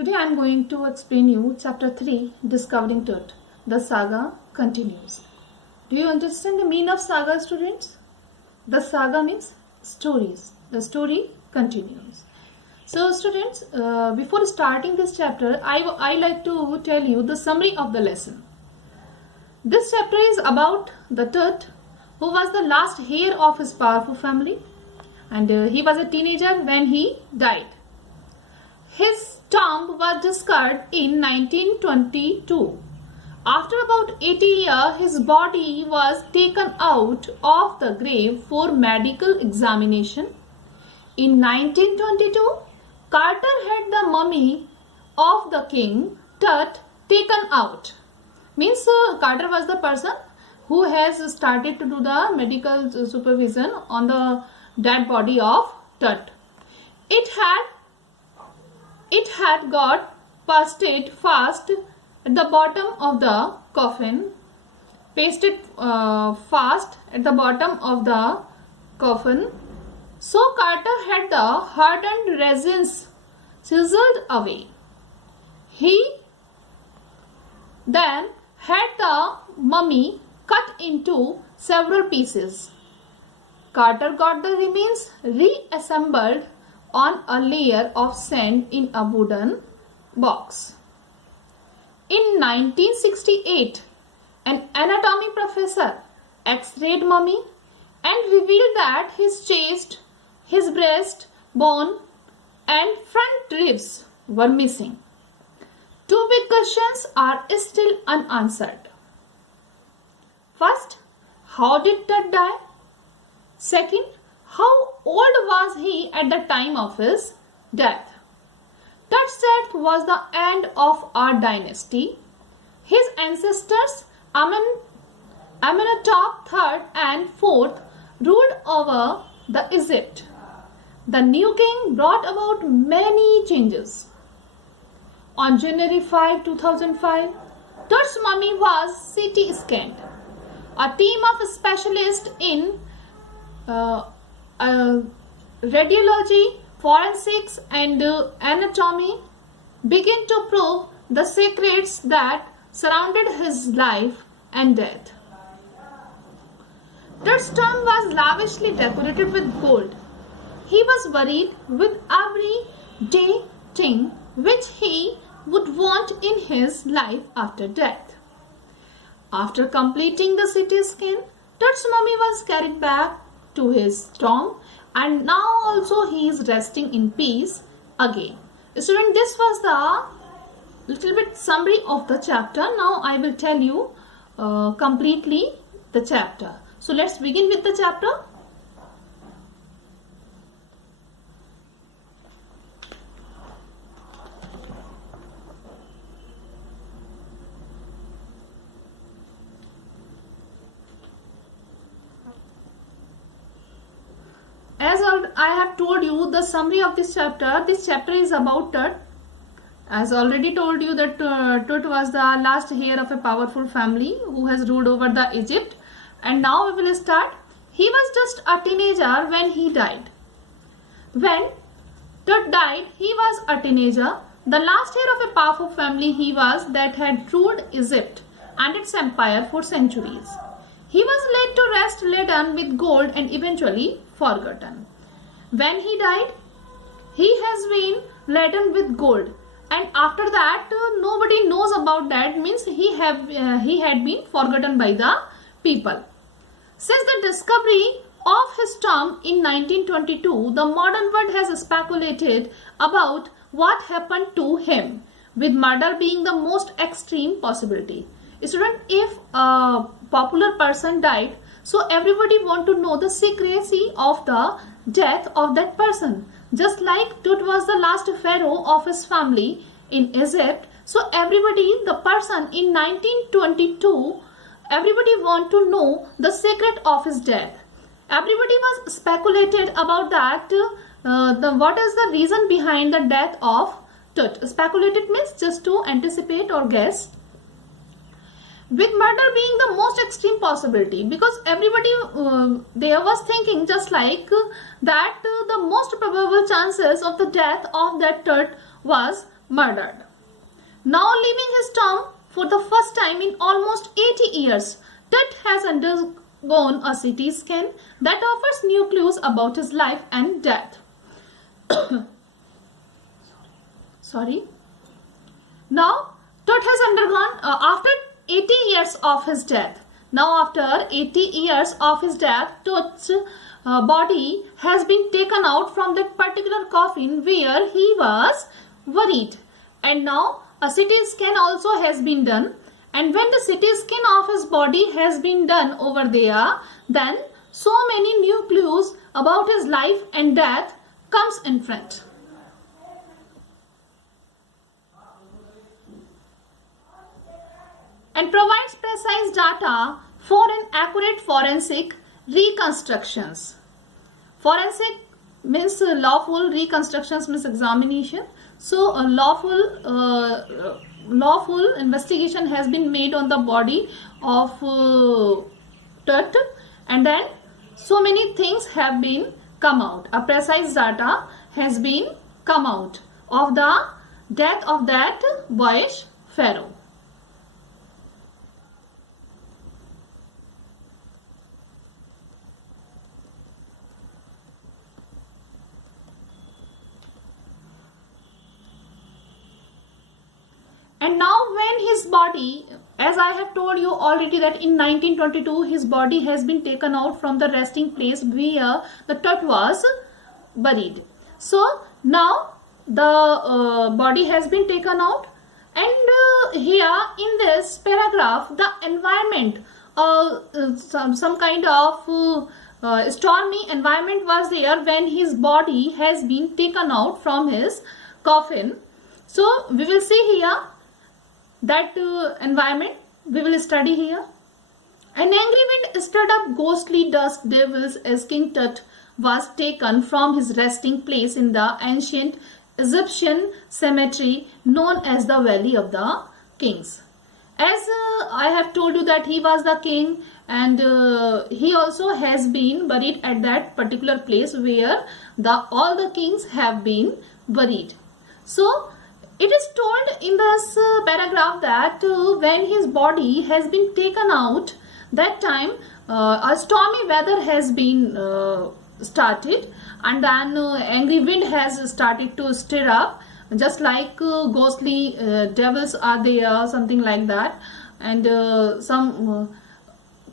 Today I am going to explain you chapter 3, Discovering Truth. The saga continues. Do you understand the meaning of saga, students? The saga means stories. The story continues. So students, before starting this chapter, I like to tell you the summary of the lesson. This chapter is about the Tut, who was the last heir of his powerful family, and he was a teenager when he died. His tomb was discovered in 1922. After about 80 years, his body was taken out of the grave for medical examination. In 1922, Carter had the mummy of the king Tut taken out. Means Carter was the person who has started to do the medical supervision on the dead body of Tut. It had got pasted fast at the bottom of the coffin, So Carter had the hardened resins chiseled away. He then had the mummy cut into several pieces. Carter got the remains reassembled on a layer of sand in a wooden box. In 1968, an anatomy professor x-rayed mummy and revealed that his chest, his breast, bone and front ribs were missing. Two big questions are still unanswered. First, how did Tut die? Second, how old was he at the time of his death? Tut's death was the end of our dynasty. His ancestors Amenhotep III and IV ruled over the Egypt. The new king brought about many changes. On January 5, 2005, Tut's mummy was CT scanned. A team of specialists in radiology, forensics and anatomy began to probe the secrets that surrounded his life and death. Tut's tomb was lavishly decorated with gold. He was buried with every day thing which he would want in his life after death. After completing the CT scan, Tut's mummy was carried back to his tomb, and now also he is resting in peace again. Student, this was the little bit summary of the chapter. Now I will tell you completely the chapter. So let's begin with the chapter. As I have told you the summary of this chapter is about Tut. As already told you that Tut was the last heir of a powerful family who has ruled over the Egypt. And now we will start. He was just a teenager when he died. When Tut died, he was a teenager. The last heir of a powerful family he was that had ruled Egypt and its empire for centuries. He was laid to rest laden with gold and eventually forgotten. When he died, he has been laden with gold, and after that nobody knows about that, means he had been forgotten by the people. Since the discovery of his tomb in 1922, the modern world has speculated about what happened to him, with murder being the most extreme possibility. Student, if a popular person died, so everybody want to know the secrecy of the death of that person. Just like Tut was the last pharaoh of his family in Egypt, so everybody, the person in 1922, everybody want to know the secret of his death. Everybody was speculated about that. What is the reason behind the death of Tut? Speculated means just to anticipate or guess. With murder being the most extreme possibility, because everybody there was thinking just like that the most probable chances of the death of that Tut was murdered. Now leaving his tomb for the first time in almost 80 years, Tut has undergone a CT scan that offers new clues about his life and death. Sorry. Now, Tut has undergone, after 80 years of his death, after 80 years of his death, Tut's body has been taken out from that particular coffin where he was buried. And now, a CT scan also has been done. And when the CT scan of his body has been done over there, then so many new clues about his life and death comes in front. And provides precise data for an accurate forensic reconstructions. Forensic means lawful, reconstructions means examination. So a lawful investigation has been made on the body of Tut, and then so many things have been come out. A precise data has been come out of the death of that boyish pharaoh. And now when his body, as I have told you already that in 1922 his body has been taken out from the resting place where the Tut was buried. So now the body has been taken out, and here in this paragraph the environment, some kind of stormy environment was there when his body has been taken out from his coffin. So we will see here that environment we will study here. An angry wind stirred up ghostly dust devils as King Tut was taken from his resting place in the ancient Egyptian cemetery known as the Valley of the Kings. As I have told you that he was the king, and he also has been buried at that particular place where all the kings have been buried. So it is told in this paragraph that when his body has been taken out, that time a stormy weather has been started, and then angry wind has started to stir up, just like ghostly devils are there, something like that, and some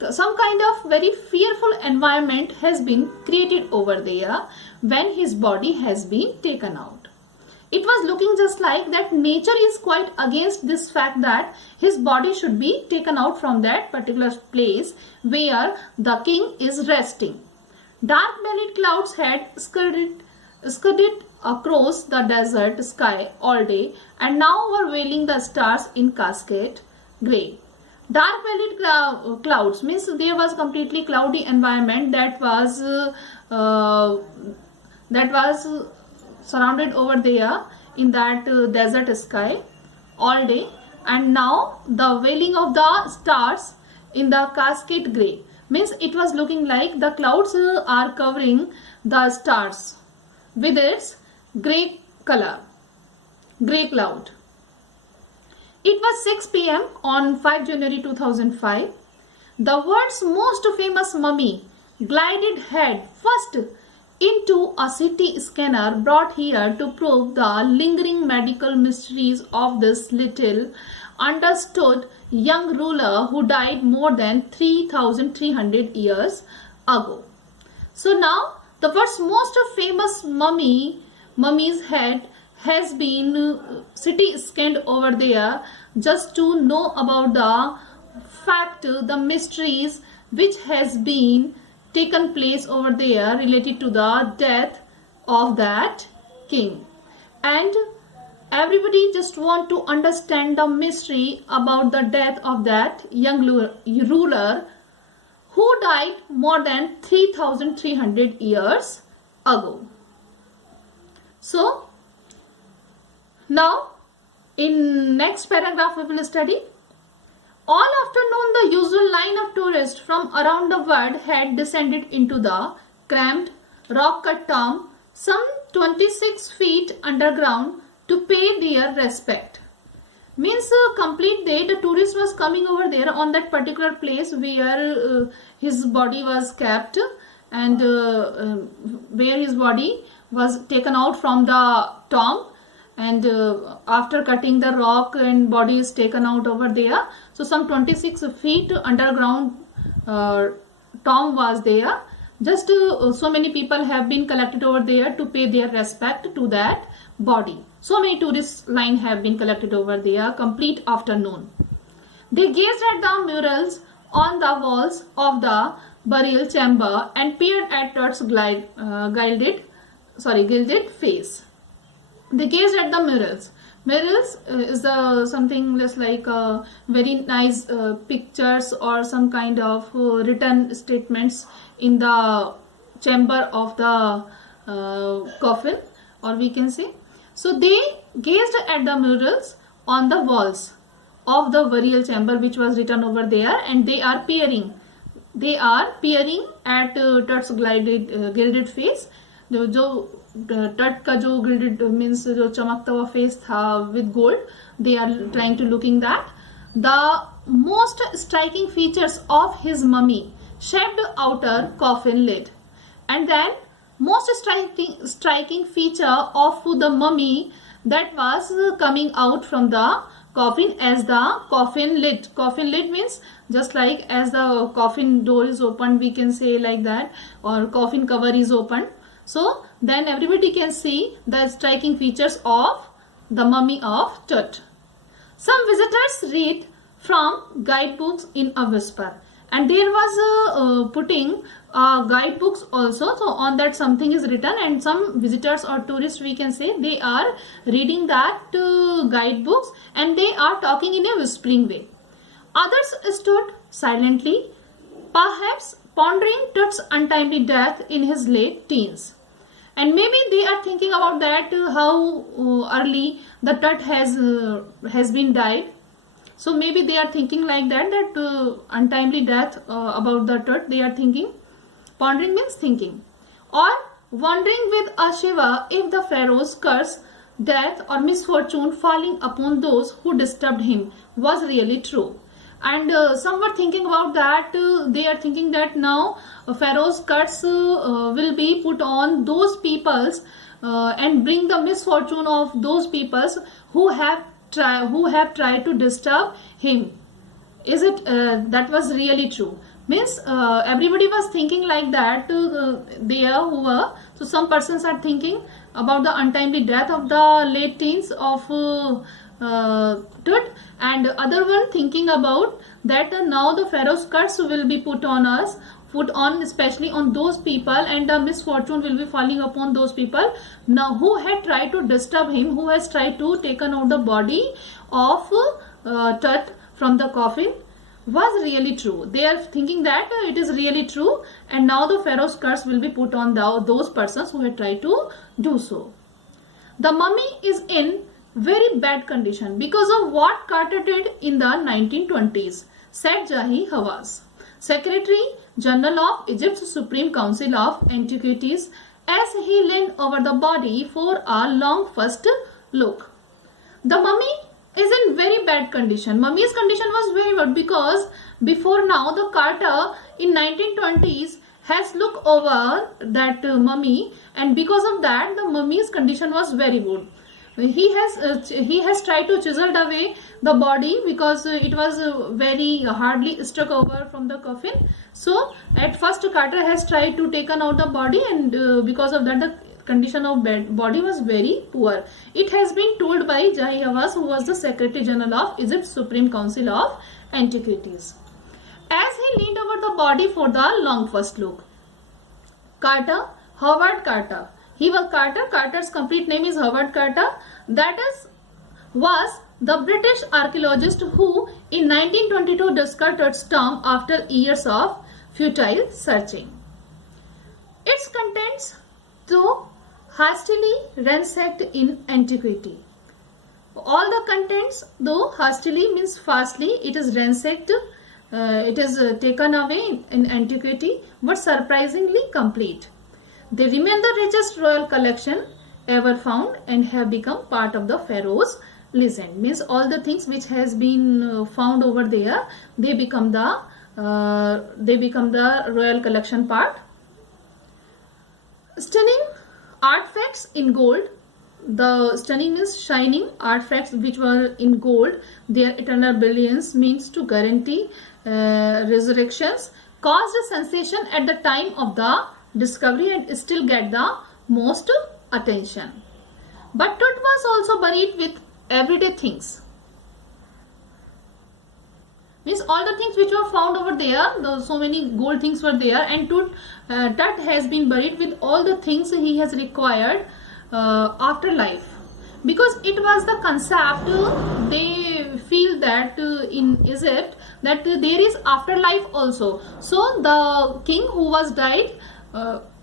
kind of very fearful environment has been created over there when his body has been taken out. It was looking just like that nature is quite against this fact that his body should be taken out from that particular place where the king is resting. Dark bellied clouds had scudded across the desert sky all day and now were veiling the stars in cascade grey. Dark bellied clouds means there was completely cloudy environment that was surrounded over there in that desert sky all day, and now the veiling of the stars in the cascade grey means it was looking like the clouds are covering the stars with its grey color, grey cloud. It was 6 p.m. on 5 January 2005. The world's most famous mummy glided head first into a CT scanner brought here to probe the lingering medical mysteries of this little understood young ruler who died more than 3,300 years ago. So now the world's most famous mummy's head has been CT scanned over there just to know about the fact, the mysteries which has been taken place over there related to the death of that king. And everybody just want to understand the mystery about the death of that young ruler who died more than 3,300 years ago. So now in next paragraph we will study. All afternoon, the usual line of tourists from around the world had descended into the cramped, rock-cut tomb, some 26 feet underground, to pay their respect. Means complete day the tourist was coming over there on that particular place where his body was kept, and where his body was taken out from the tomb, and after cutting the rock and body is taken out over there. So some 26 feet underground tomb was there. Just so many people have been collected over there to pay their respect to that body. So many tourist line have been collected over there complete afternoon. They gazed at the murals on the walls of the burial chamber and peered at Tut's gilded face. They gazed at the murals. Murals is something less like very nice pictures or some kind of written statements in the chamber of the coffin, or we can say. So they gazed at the murals on the walls of the burial chamber which was written over there, and they are peering. They are peering at Tut's gilded face. जो टट का जो gilded means जो चमकता हुआ face था with gold, they are trying to looking that. The most striking features of his mummy shaped outer coffin lid, and then most striking feature of the mummy that was coming out from the coffin as the coffin lid. Coffin lid means just like as the coffin door is opened, we can say like that, or coffin cover is opened. So then everybody can see the striking features of the mummy of Tut. Some visitors read from guidebooks in a whisper, and there was putting guidebooks also. So on that something is written, and some visitors or tourists, we can say, they are reading that guidebooks, and they are talking in a whispering way. Others stood silently, perhaps pondering Tut's untimely death in his late teens. And maybe they are thinking about that how early the Tut has been died. So maybe they are thinking like that untimely death about the Tut they are thinking. Pondering means thinking, or wondering with a shiver if the pharaoh's curse, death or misfortune falling upon those who disturbed him was really true. And some were thinking about that. They are thinking that now pharaoh's curse will be put on those peoples and bring the misfortune of those peoples who have tried to disturb him. Is it that was really true? Means everybody was thinking like that there who were. So some persons are thinking about the untimely death of the late teens of Tut, and other one thinking about that now the pharaoh's curse will be put on especially on those people, and the misfortune will be falling upon those people now who had tried to disturb him, who has tried to taken out the body of Tut from the coffin. Was really true. They are thinking that it is really true, and now the pharaoh's curse will be put on those persons who had tried to do so. The mummy is in very bad condition because of what Carter did in the 1920s, said Jahi Hawass, Secretary General of Egypt's Supreme Council of Antiquities, as he leaned over the body for a long first look. The mummy is in very bad condition. Mummy's condition was very bad because before now the Carter in 1920s has looked over that mummy, and because of that the mummy's condition was very good. He has tried to chisel away the body because it was very hardly stuck over from the coffin. So at first Carter has tried to taken out the body, and because of that the condition of body was very poor. It has been told by Jahi Hawass, who was the Secretary General of Egypt's Supreme Council of Antiquities. As he leaned over the body for the long first look, Howard Carter, he was Carter's complete name is Howard Carter, was the British archaeologist who in 1922 discovered Tut's tomb after years of futile searching. Its contents, though hastily ransacked in antiquity. All the contents, though hastily means fastly, it is ransacked, it is taken away in antiquity, but surprisingly complete. They remain the richest royal collection ever found and have become part of the pharaoh's legend. Means all the things which has been found over there, they become the royal collection part. Stunning artifacts in gold. The stunning means shining artifacts which were in gold. Their eternal brilliance means to guarantee resurrections, caused a sensation at the time of the discovery and still get the most attention. But Tut was also buried with everyday things. Means all the things which were found over there, so many gold things were there, and Tut has been buried with all the things he has required after life, because it was the concept they feel that in Egypt that there is afterlife also. So the king who was died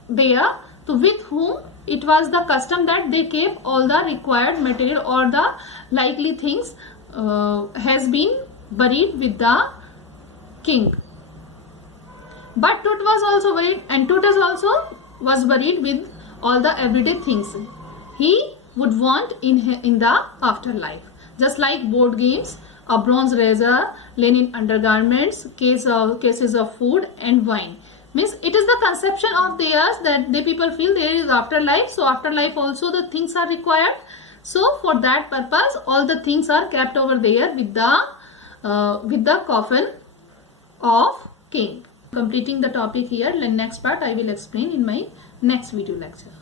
there, so with whom it was the custom that they kept all the required material or the likely things has been buried with the king. But Tut was also buried, and Tut also was buried with all the everyday things he would want in the afterlife, just like board games, a bronze razor, linen undergarments, cases of food and wine. Means it is the conception of theirs that the people feel there is afterlife, so afterlife also the things are required. So for that purpose all the things are kept over there with the coffin of king. Completing the topic here. The next part I will explain in my next video lecture.